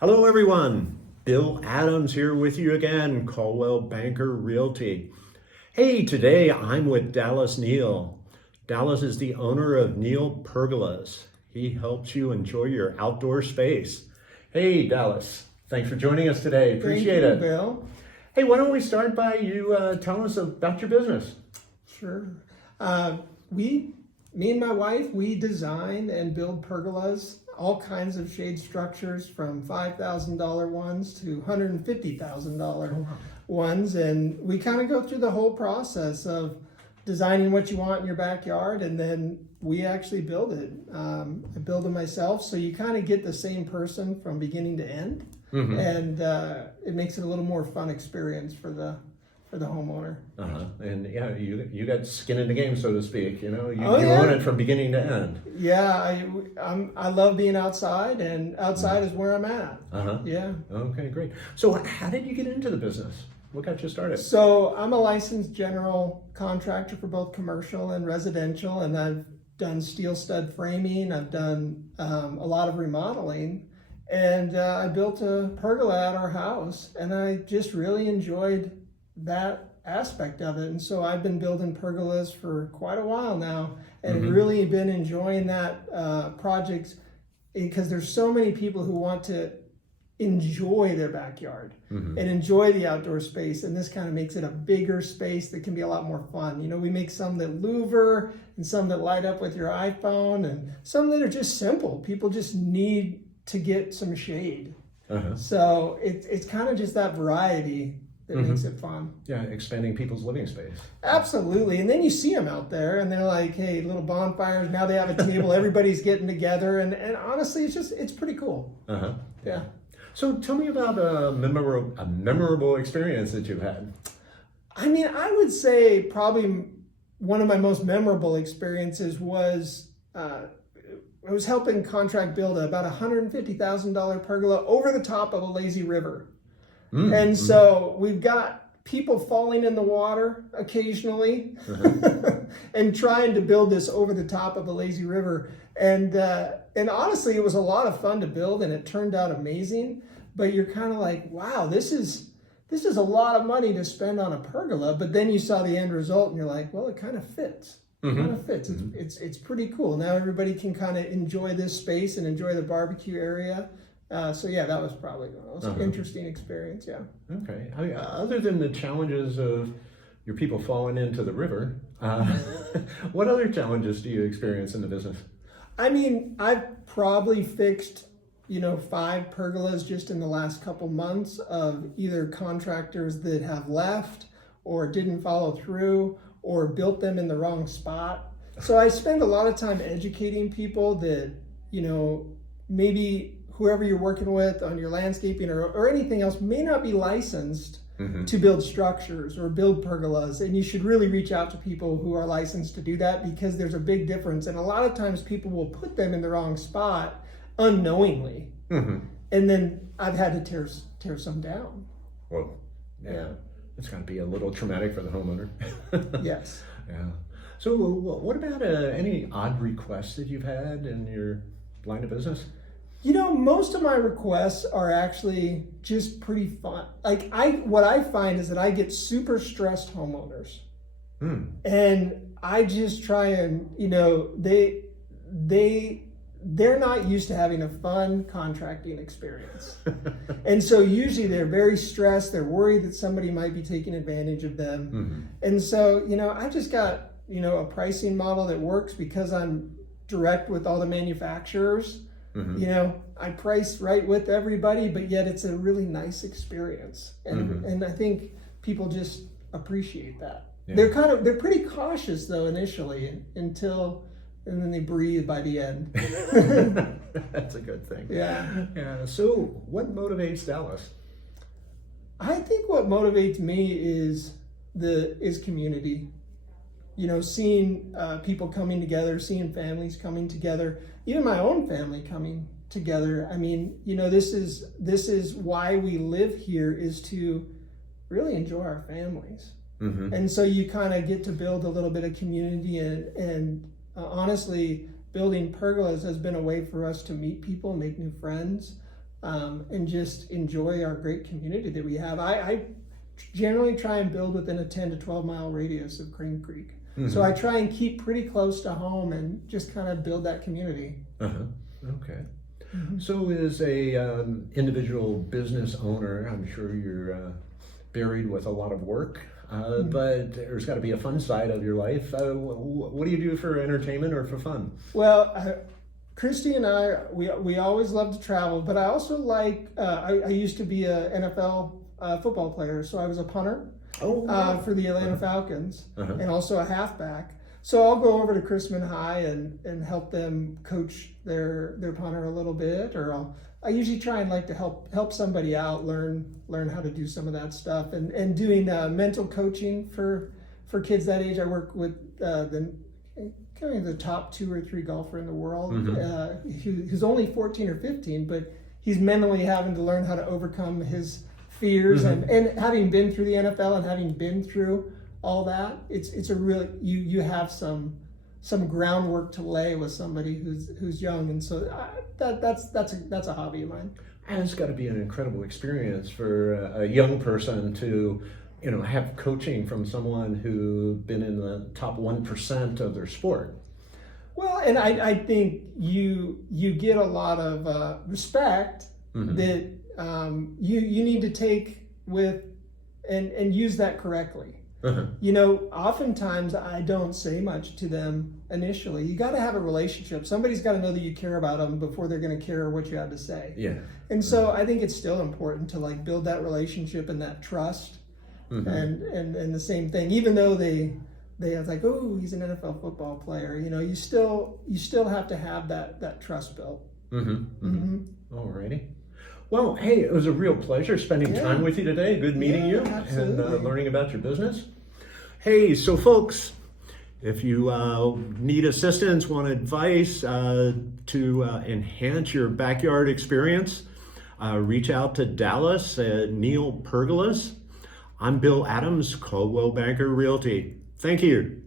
Hello, everyone. Bill Adams here with you again, Coldwell Banker Realty. Hey, today I'm with Dallas Neil. Dallas is the owner of Neil Pergolas. He helps you enjoy your outdoor space. Hey, Dallas. Thanks for joining us today. Appreciate Thank you, it. Bill. Hey, why don't we start by you telling us about your business? Sure. Me and my wife, we design and build pergolas, all kinds of shade structures from $5,000 ones to $150,000 ones. And we kind of go through the whole process of designing what you want in your backyard, and then we actually build it. I build it myself, so you kind of get the same person from beginning to end. Mm-hmm. And it makes it a little more fun experience for the homeowner. And yeah, you got skin in the game, so to speak. You know, you yeah. own it from beginning to end. Yeah, I love being outside, and outside is where I'm at. Yeah. Okay, great. So how did you get into the business? What got you started? So I'm a licensed general contractor for both commercial and residential, and I've done steel stud framing. I've done a lot of remodeling. And I built a pergola at our house, and I just really enjoyed that aspect of it. And so I've been building pergolas for quite a while now, and really been enjoying that project, because there's so many people who want to enjoy their backyard and enjoy the outdoor space. And this kind of makes it a bigger space that can be a lot more fun. You know, we make some that louver and some that light up with your iPhone, and some that are just simple. People just need to get some shade. So it's kind of just that variety that makes it fun. Yeah, expanding people's living space. Absolutely. And then you see them out there and they're like, hey, little bonfires, now they have a table, everybody's getting together, and honestly, it's pretty cool. Yeah. So tell me about a memorable experience that you've had. I mean, I would say probably one of my most memorable experiences was I was helping contract build about $150,000 pergola over the top of a lazy river. And so we've got people falling in the water occasionally and trying to build this over the top of a lazy river. And honestly, it was a lot of fun to build, and it turned out amazing. But you're kind of like, wow, this is a lot of money to spend on a pergola. But then you saw the end result and you're like, well, it kind of fits. It kind of fits. It's pretty cool. Now everybody can kind of enjoy this space and enjoy the barbecue area. So yeah, that was probably an interesting experience. Yeah. Okay. I mean, other than the challenges of your people falling into the river, what other challenges do you experience in the business? I mean, I've probably fixed 5 pergolas just in the last couple months of either contractors that have left or didn't follow through or built them in the wrong spot. So I spend a lot of time educating people that, maybe whoever you're working with on your landscaping or anything else may not be licensed to build structures or build pergolas. And you should really reach out to people who are licensed to do that, because there's a big difference. And a lot of times people will put them in the wrong spot unknowingly. And then I've had to tear some down. Well, yeah. It's going to be a little traumatic for the homeowner. Yes. Yeah. So what about any odd requests that you've had in your line of business? Most of my requests are actually just pretty fun. Like what I find is that I get super stressed homeowners. And I just try and, they're not used to having a fun contracting experience. And so usually they're very stressed. They're worried that somebody might be taking advantage of them. And so, I just got, a pricing model that works because I'm direct with all the manufacturers. I price right with everybody, but yet it's a really nice experience. And I think people just appreciate that. Yeah. They're pretty cautious though initially and then they breathe by the end. That's a good thing. Yeah. Yeah. So what motivates Dallas? I think what motivates me is community. Seeing people coming together, seeing families coming together, even my own family coming together. I mean, this is why we live here, is to really enjoy our families. And so you kind of get to build a little bit of community, and honestly, building pergolas has been a way for us to meet people, make new friends. and just enjoy our great community that we have. I generally try and build within a 10 to 12 mile radius of Crane Creek. So I try and keep pretty close to home and just kind of build that community. Okay. So as a individual business owner, I'm sure you're buried with a lot of work, but there's got to be a fun side of your life. What do you do for entertainment or for fun? Well, Christy and I, we always love to travel, but I also like, I used to be a NFL football player, so I was a punter for the Atlanta Falcons and also a halfback. So I'll go over to Chrisman High and help them coach their punter a little bit, or I usually try and like to help somebody out, learn how to do some of that stuff, and doing mental coaching for kids that age. I work with the top 2 or 3 golfer in the world, who's only 14 or 15, but he's mentally having to learn how to overcome his fears, and having been through the NFL and having been through all that, it's a really, you have some groundwork to lay with somebody who's young, and so that's a hobby of mine. And it's got to be an incredible experience for a young person to, have coaching from someone who's been in the top 1% of their sport. Well, and I think you get a lot of respect that you need to take with and use that correctly. Oftentimes I don't say much to them initially. You got to have a relationship. Somebody's got to know that you care about them before they're going to care what you have to say. Yeah. And so I think it's still important to build that relationship and that trust. And the same thing, even though they have oh, he's an NFL football player, you still have to have that trust built. Alrighty. Well, hey, it was a real pleasure spending time with you today. Good meeting you and learning about your business. Hey, so folks, if you need assistance, want advice to enhance your backyard experience, reach out to Dallas at Neil Pergolas. I'm Bill Adams, Coldwell Banker Realty. Thank you.